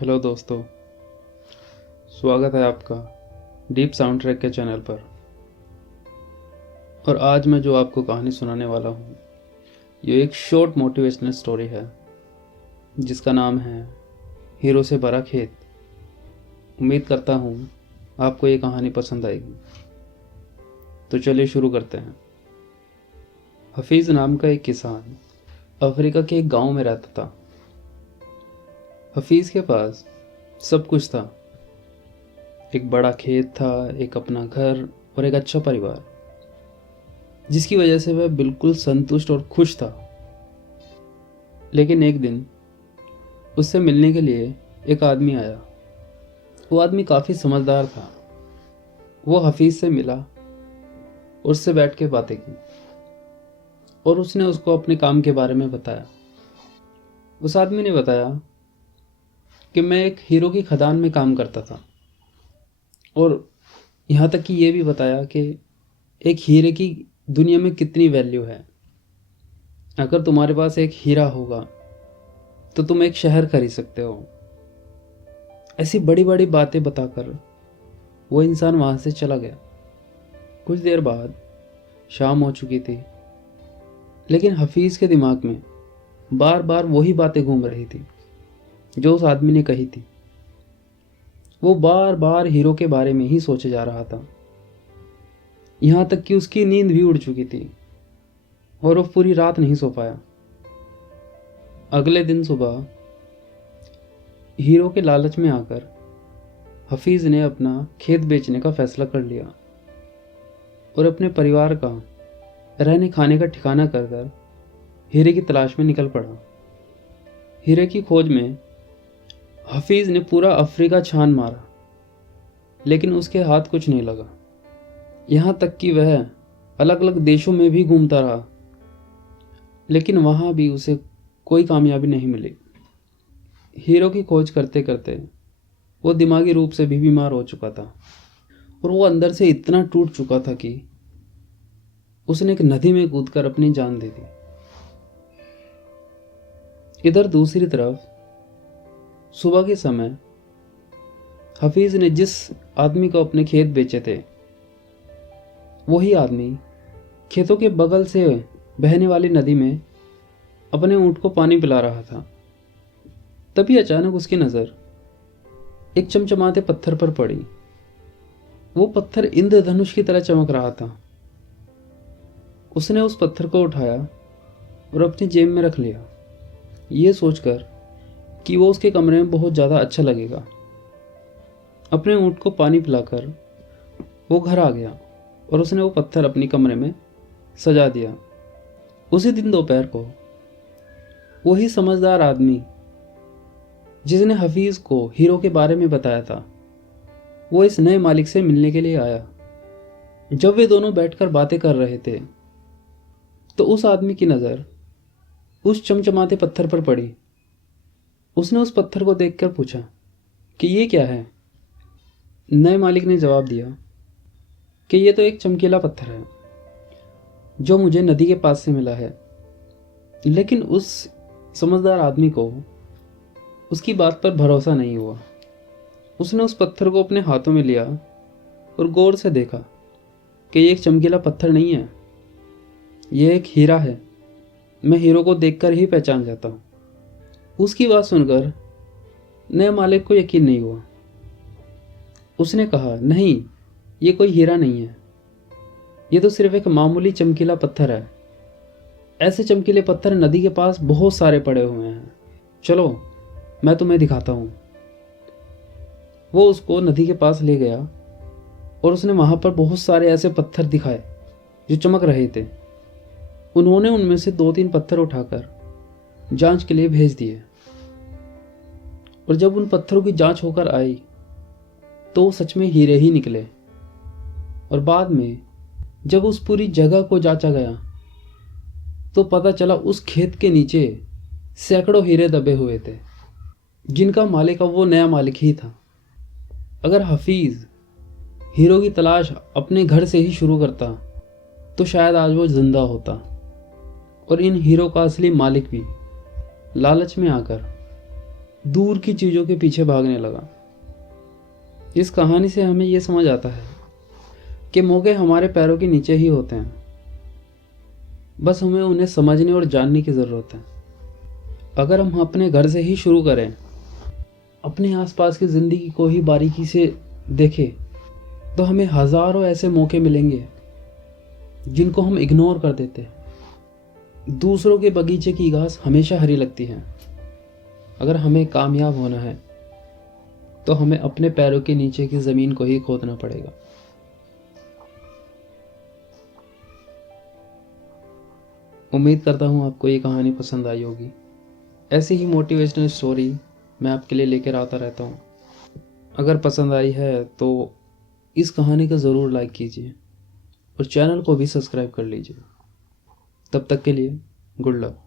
Hello दोस्तों, स्वागत है आपका डीप साउंड ट्रैक के चैनल पर। और आज मैं जो आपको कहानी सुनाने वाला हूँ, ये एक शॉर्ट मोटिवेशनल स्टोरी है जिसका नाम है हीरो से भरा खेत। उम्मीद करता हूँ आपको ये कहानी पसंद आएगी। तो चलिए शुरू करते हैं। हफीज़ नाम का एक किसान अफ्रीका के एक गांव में रहता था। हफीज़ के पास सब कुछ था। एक बड़ा खेत था, एक अपना घर और एक अच्छा परिवार, जिसकी वजह से वह बिल्कुल संतुष्ट और खुश था। लेकिन एक दिन उससे मिलने के लिए एक आदमी आया। वो आदमी काफ़ी समझदार था। वो हफीज़ से मिला और उससे बैठ के बातें की और उसने उसको अपने काम के बारे में बताया। उस आदमी ने बताया कि मैं एक हीरो की खदान में काम करता था, और यहाँ तक कि ये भी बताया कि एक हीरे की दुनिया में कितनी वैल्यू है। अगर तुम्हारे पास एक हीरा होगा तो तुम एक शहर खरीद सकते हो। ऐसी बड़ी बड़ी बातें बताकर वो इंसान वहाँ से चला गया। कुछ देर बाद शाम हो चुकी थी, लेकिन हफीज़ के दिमाग में बार बार वही बातें घूम रही थी जो उस आदमी ने कही थी। वो बार बार हीरो के बारे में ही सोचे जा रहा था, यहाँ तक कि उसकी नींद भी उड़ चुकी थी और वो पूरी रात नहीं सो पाया। अगले दिन सुबह हीरो के लालच में आकर हफीज़ ने अपना खेत बेचने का फैसला कर लिया और अपने परिवार का रहने खाने का ठिकाना कर कर हीरे की तलाश में निकल पड़ा। हीरे की खोज में हफीज़ ने पूरा अफ्रीका छान मारा, लेकिन उसके हाथ कुछ नहीं लगा। यहाँ तक कि वह अलग अलग देशों में भी घूमता रहा, लेकिन वहाँ भी उसे कोई कामयाबी नहीं मिली। हीरो की खोज करते करते वो दिमागी रूप से भी बीमार हो चुका था और वो अंदर से इतना टूट चुका था कि उसने एक नदी में कूदकर अपनी जान दे दी। इधर दूसरी तरफ सुबह के समय हफीज़ ने जिस आदमी को अपने खेत बेचे थे, वही आदमी खेतों के बगल से बहने वाली नदी में अपने ऊँट को पानी पिला रहा था। तभी अचानक उसकी नज़र एक चमचमाते पत्थर पर पड़ी। वो पत्थर इंद्रधनुष की तरह चमक रहा था। उसने उस पत्थर को उठाया और अपनी जेब में रख लिया, ये सोचकर कि वो उसके कमरे में बहुत ज़्यादा अच्छा लगेगा। अपने ऊँट को पानी पिलाकर वो घर आ गया और उसने वो पत्थर अपनी कमरे में सजा दिया। उसी दिन दोपहर को वही समझदार आदमी जिसने हफीज़ को हीरो के बारे में बताया था, वो इस नए मालिक से मिलने के लिए आया। जब वे दोनों बैठकर बातें कर रहे थे तो उस आदमी की नज़र उस चमचमाते पत्थर पर पड़ी। उसने उस पत्थर को देखकर पूछा कि ये क्या है। नए मालिक ने जवाब दिया कि ये तो एक चमकीला पत्थर है जो मुझे नदी के पास से मिला है। लेकिन उस समझदार आदमी को उसकी बात पर भरोसा नहीं हुआ। उसने उस पत्थर को अपने हाथों में लिया और गौर से देखा कि ये एक चमकीला पत्थर नहीं है, ये एक हीरा है। मैं हीरो को देखकर ही पहचान जाता हूँ। उसकी बात सुनकर नए मालिक को यकीन नहीं हुआ। उसने कहा, नहीं, ये कोई हीरा नहीं है, ये तो सिर्फ एक मामूली चमकीला पत्थर है। ऐसे चमकीले पत्थर नदी के पास बहुत सारे पड़े हुए हैं। चलो, मैं तुम्हें दिखाता हूँ। वो उसको नदी के पास ले गया और उसने वहाँ पर बहुत सारे ऐसे पत्थर दिखाए जो चमक रहे थे। उन्होंने उनमें से 2-3 पत्थर उठाकर जांच के लिए भेज दिए, और जब उन पत्थरों की जांच होकर आई तो वो सच में हीरे ही निकले। और बाद में जब उस पूरी जगह को जांचा गया तो पता चला उस खेत के नीचे सैकड़ों हीरे दबे हुए थे, जिनका मालिक अब वो नया मालिक ही था। अगर हफीज़ हीरो की तलाश अपने घर से ही शुरू करता तो शायद आज वो जिंदा होता, और इन हीरो का असली मालिक भी लालच में आकर दूर की चीज़ों के पीछे भागने लगा। इस कहानी से हमें ये समझ आता है कि मौके हमारे पैरों के नीचे ही होते हैं, बस हमें उन्हें समझने और जानने की ज़रूरत है। अगर हम अपने घर से ही शुरू करें, अपने आसपास की ज़िंदगी को ही बारीकी से देखें, तो हमें हज़ारों ऐसे मौके मिलेंगे जिनको हम इग्नोर कर देते हैं। दूसरों के बगीचे की घास हमेशा हरी लगती है। अगर हमें कामयाब होना है तो हमें अपने पैरों के नीचे की ज़मीन को ही खोदना पड़ेगा। उम्मीद करता हूँ आपको ये कहानी पसंद आई होगी। ऐसी ही मोटिवेशनल स्टोरी मैं आपके लिए लेकर आता रहता हूँ। अगर पसंद आई है तो इस कहानी को ज़रूर लाइक कीजिए और चैनल को भी सब्सक्राइब कर लीजिए। तब तक के लिए गुड लक।